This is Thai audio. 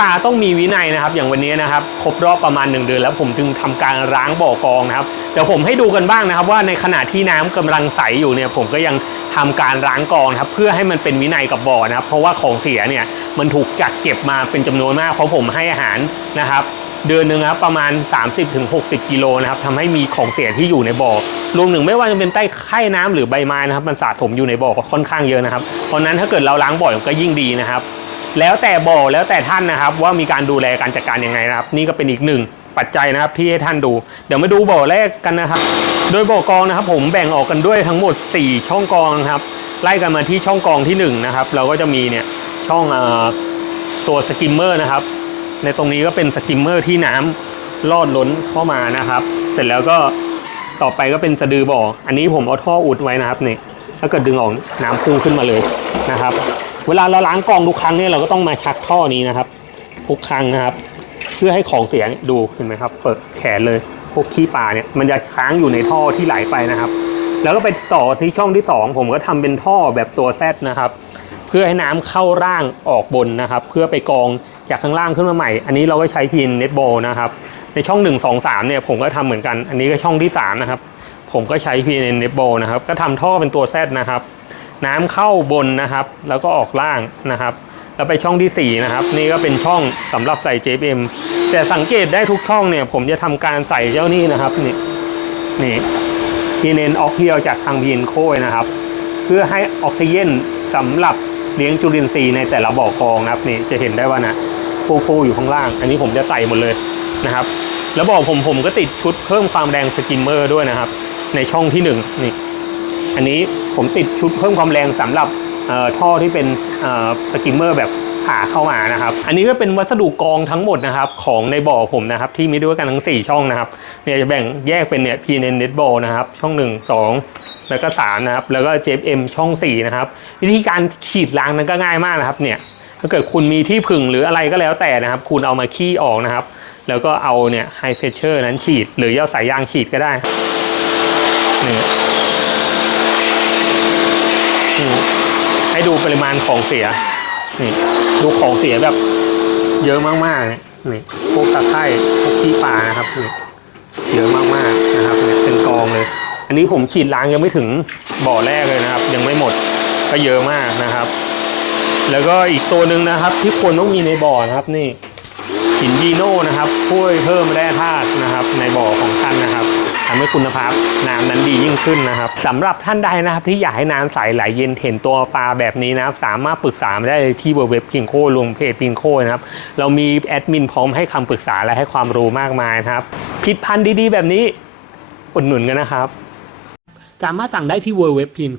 ปลาต้องมีวินัยนะครับ อย่างวันนี้นะครับครบรอบประมาณหนึ่งเดือนแล้วผมจึงทำการล้างบ่อกองนะครับเดี๋ยวผมให้ดูกันบ้างนะครับ ว่าในขณะที่น้ำกำลังใสอยู่เนี่ยผมก็ยังทำการล้างกองครับเพื่อให้มันเป็นวินัยกับบ่อนะครับ เพราะว่าของเสียเนี่ยมันถูกกักเก็บมาเป็นจำนวนมากเพราะผมให้อาหารนะครับเดือนหนึ่งครับประมาณ 30-60 กิโลนะครับทำให้มีของเสียที่อยู่ในบ่อ รวมถึงไม่ว่าจะเป็นใต้ไข่น้ำหรือใบไม้นะครับ มันสะสมอยู่ในบ่อค่อนข้างเยอะนะครับ เพราะฉะนั้นถ้าเกิดเราล้างบ่อยก็ยิ่งดีนะครับ แล้วแต่บ่อแล้วแต่ท่านนะครับ ว่ามีการดูแลการจัดการยังไงนะครับ นี่ก็เป็นอีกหนึ่งปัจจัยนะครับที่ให้ท่านดู เดี๋ยวมาดูบ่อแรกกันนะครับ โดยบ่อกองนะครับ ผมแบ่งออกกันด้วยทั้งหมด 4 ช่องกองครับ ไล่กันมาที่ช่องกองที่1นะครับเราก็จะมีเนี่ยช่องอตัวสกิมเมอร์นะครับ ในตรงนี้ก็เป็นสกิมเมอร์ที่น้ำลอดล้นเข้ามานะครับ เสร็จแล้วก็ต่อไปก็เป็นสะดือบ่อ อันนี้ผมเอาท่ออุดไว้นะครับนี่ถ้าเกิดดึงออกน้ำพุ่งขึ้นมาเลยนะครับ เวลาเราล้างกองทุกครั้งเนี่ยเราก็ต้องมาชักท่อนี้นะครับ ทุกครั้งนะครับ เพื่อให้ของเสียดูเห็นไหมครับ เปิดแขนเลยพวกขี้ปลาเนี่ยมันจะค้างอยู่ในท่อที่ไหลไปนะครับ แล้วก็ไปต่อที่ช่องที่สองผมก็ทำเป็นท่อแบบตัวแซดนะครับ เพื่อให้น้ำเข้าร่างออกบนนะครับ เพื่อไปกองจากข้างล่างขึ้นมาใหม่ อันนี้เราก็ใช้ทีนเน็ตโบนะครับในช่อง 1 2 3เนี่ยผมก็ทำเหมือนกัน อันนี้ก็ช่องที่3นะครับผมก็ใช้พีเน็ตโบนะครับ ก็ทำท่อเป็นตัวแซดนะครับ น้ำเข้าบนนะครับ แล้วก็ออกล่างนะครับ แล้วไปช่องทีสี่4 นะครับ นี่ก็เป็นช่องสำหรับใส่ JPM แต่สังเกตได้ทุกช่องเนี่ย ผมจะทำการใส่เจ้านี่นะครับนี่นี่พีเนนออกเพียวจากทางพีนโคยนะครับ เพื่อให้ออกซิเจนสำหรับเลี้ยงจุลินทรีย์ในแต่ละบ่อกองนะครับนี่จะเห็นได้ว่านะฟูๆอยู่ข้างล่าง อันนี้ผมจะใส่หมดเลยนะครับ แล้วบอกผมผมก็ติดชุดเพิ่มความแรงสกิมเมอร์ด้วยนะครับ ในช่องที่หนึ่งนี่ อันนี้ผมติดชุดเพิ่มความแรงสำหรับท่อที่เป็นสกิมเมอร์แบบผ่าเข้ามานะครับ อันนี้ก็เป็นวัสดุกองทั้งหมดนะครับของในบ่อผมนะครับที่มีด้วยกันทั้ง 4 ช่องนะครับเนี่ยจะแบ่งแยกเป็นเนี่ย p n n Net b a l l นะครับช่อง 1 2 แล้วก็3นะครับแล้วก็ JFM ช่อง 4 นะครับวิธีการขีดล้างนั้นก็ง่ายมากนะครับเนี่ยถ้าเกิดคุณมีที่ผึ่งหรืออะไรก็แล้วแต่นะครับ คุณเอามาขี้ออกนะครับ แล้วก็เอาเนี่ยไฮเฟเชอร์นั้นฉีด หรือเอาสายยางฉีดก็ได้นี่ อืม ให้ดูปริมาณของเสีย นี่ดูของเสียแบบเยอะมากๆนี่ยนี่พวกตะไคร่พวกขี้ปลานะครับนี่เยอะมากๆนะครับเนี่ยเป็นกองเลย อันนี้ผมฉีดล้างยังไม่ถึงบ่อแรกเลยนะครับ ยังไม่หมดก็เยอะมากนะครับ แล้วก็อีกตัวหนึ่งนะครับ ที่ควรต้องมีในบ่อนะครับนี่หินยีโน่นะครับช่วยเพิ่มแร่ธาตุนะครับ ในบ่อของท่านนะครับ ทำให้คุณภาพน้ำนั้นดียิ่งขึ้นนะครับสำหรับท่านใดนะครับที่อยากให้น้ำใสไหลเย็นเห็นตัวปลาแบบนี้นะครับสามารถปรึกษามได้ที่เว็บพิงโคลงเพจพิงโคนะครับเรามีแอดมินพร้อมให้คำปรึกษาและให้ความรู้มากมายนะครับผิดพันธุ์ดีๆ แบบนี้อุดหนุนกันนะครับ สามารถสั่งได้ที่เว็บพิงโค